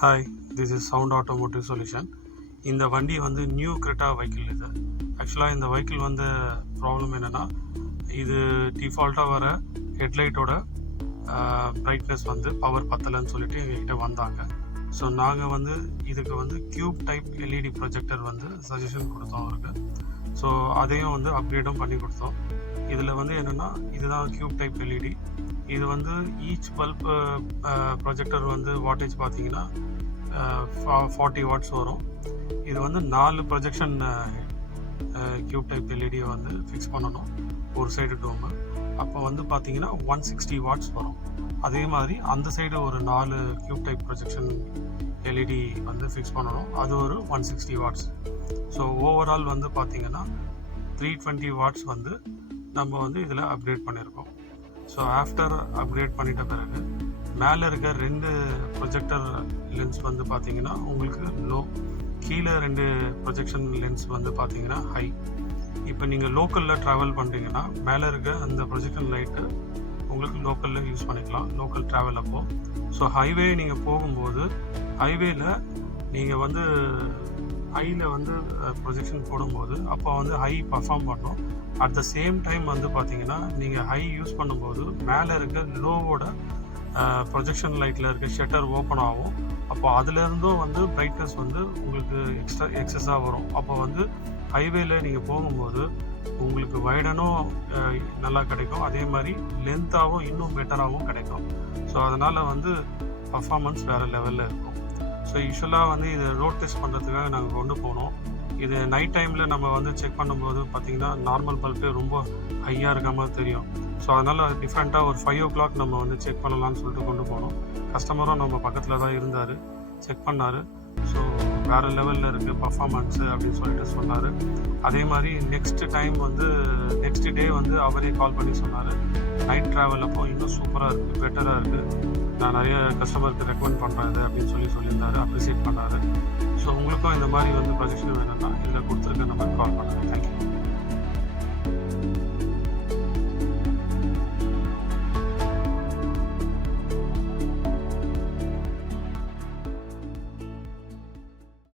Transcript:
Hi, this is sound automotive solution. இந்த வண்டி வந்து நியூ கிரெட்டா வெஹிக்கிள். இது ஆக்சுவலாக இந்த வெஹிக்கிள் வந்து ப்ராப்ளம் என்னென்னா, இது டிஃபால்ட்டாக வர ஹெட்லைட்டோட பிரைட்னஸ் வந்து பவர் பத்தலைன்னு சொல்லிட்டு எங்ககிட்ட வந்தாங்க. ஸோ நாங்கள் வந்து இதுக்கு வந்து கியூப் டைப் எல்இடி ப்ரொஜெக்டர் வந்து சஜஷன் கொடுத்தோம் அவருக்கு. ஸோ அதையும் வந்து அப்கிரேடும் பண்ணி கொடுத்தோம். இதில் வந்து என்னென்னா, இதுதான் கியூப் டைப் எல்இடி. இது வந்து ஈச் பல்ப் ப்ரொஜெக்டர் வந்து வாட்டேஜ் பார்த்தீங்கன்னா 40 வாட்ஸ் வரும். இது வந்து 4 ப்ரொஜெக்ஷன் கியூப் டைப் எல்இடியை வந்து ஃபிக்ஸ் பண்ணணும் ஒரு சைடு டோமு. அப்போ வந்து பார்த்தீங்கன்னா 160 வாட்ஸ் வரும். அதே மாதிரி அந்த சைடு ஒரு 4 கியூப் டைப் ப்ரொஜெக்ஷன் எல்இடி வந்து ஃபிக்ஸ் பண்ணணும், அது ஒரு 160 வாட்ஸ். ஸோ ஓவரால் வந்து பார்த்தீங்கன்னா 320 வாட்ஸ் வந்து நம்ம வந்து இதில் அப்கிரேட் பண்ணியிருக்கோம். ஸோ ஆஃப்டர் அப்கிரேட் பண்ணிட்ட பிறகு மேலே இருக்க 2 ப்ரொஜெக்டர் லென்ஸ் வந்து பார்த்தீங்கன்னா உங்களுக்கு லோ, கீழே 2 ப்ரொஜெக்ஷன் லென்ஸ் வந்து பார்த்தீங்கன்னா ஹை. இப்போ நீங்கள் லோக்கலில் ட்ராவல் பண்ணுறீங்கன்னா மேலே இருக்க அந்த ப்ரொஜெக்ஷன் லைட்டு உங்களுக்கு லோக்கலில் யூஸ் பண்ணிக்கலாம், லோக்கல் ட்ராவல் அப்போது. ஸோ ஹைவே நீங்கள் போகும்போது ஹைவேல நீங்கள் வந்து ஹையில் வந்து ப்ரொஜெக்ஷன் போடும்போது அப்போ வந்து ஹை பர்ஃபார்ம் பண்ணும். அட் த சேம் டைம் வந்து பார்த்தீங்கன்னா நீங்கள் ஹை யூஸ் பண்ணும்போது மேலே இருக்க லோவோட ப்ரொஜெக்ஷன் லைட்டில் இருக்க ஷட்டர் ஓப்பன் ஆகும். அப்போ அதுலேருந்தும் வந்து பிரைட்னஸ் வந்து உங்களுக்கு எக்ஸஸாக வரும். அப்போ வந்து ஹைவேல நீங்கள் போகும்போது உங்களுக்கு வைடனும் நல்லா கிடைக்கும், அதே மாதிரி லென்த்தாகவும் இன்னும் பெட்டராகவும் கிடைக்கும். ஸோ அதனால் வந்து பர்ஃபார்மன்ஸ் வேறு லெவலில் இருக்கும். ஸோ யூஸ்வலாக வந்து இது ரோட் டெஸ்ட் பண்ணுறதுக்காக நாங்கள் கொண்டு போனோம். இது நைட் டைமில் நம்ம வந்து செக் பண்ணும்போது பார்த்திங்கன்னா நார்மல் பல்பே ரொம்ப ஹையாக இருக்க மாதிரி தெரியும். ஸோ அதனால் டிஃப்ரெண்ட்டாக ஒரு 5 o'clock நம்ம வந்து செக் பண்ணலான்னு சொல்லிட்டு கொண்டு போனோம். கஸ்டமரும் நம்ம பக்கத்தில் தான் இருந்தார், செக் பண்ணார். ஸோ வேறு லெவலில் இருக்குது பர்ஃபார்மன்ஸு அப்படின்னு சொல்லிட்டு சொன்னார். அதே மாதிரி நெக்ஸ்ட் டே வந்து அவரே கால் பண்ணி சொன்னார், நைட் ட்ராவல் அப்போ இன்னும் சூப்பராக இருக்குது, பெட்டராக இருக்குது, நான் நிறைய கஸ்டமருக்கு ரெக்கமெண்ட் பண்ணுறேன் இது அப்படின்னு சொல்லியிருந்தார், அப்ரிசியேட் பண்ணார். ஸோ உங்களுக்கும் இந்த மாதிரி வந்து ப்ரொஜெக்ஷன் வேணும்னா இதில் கொடுத்துருக்க நம்பருக்கு கால் பண்ணுங்கள். தேங்க்யூ.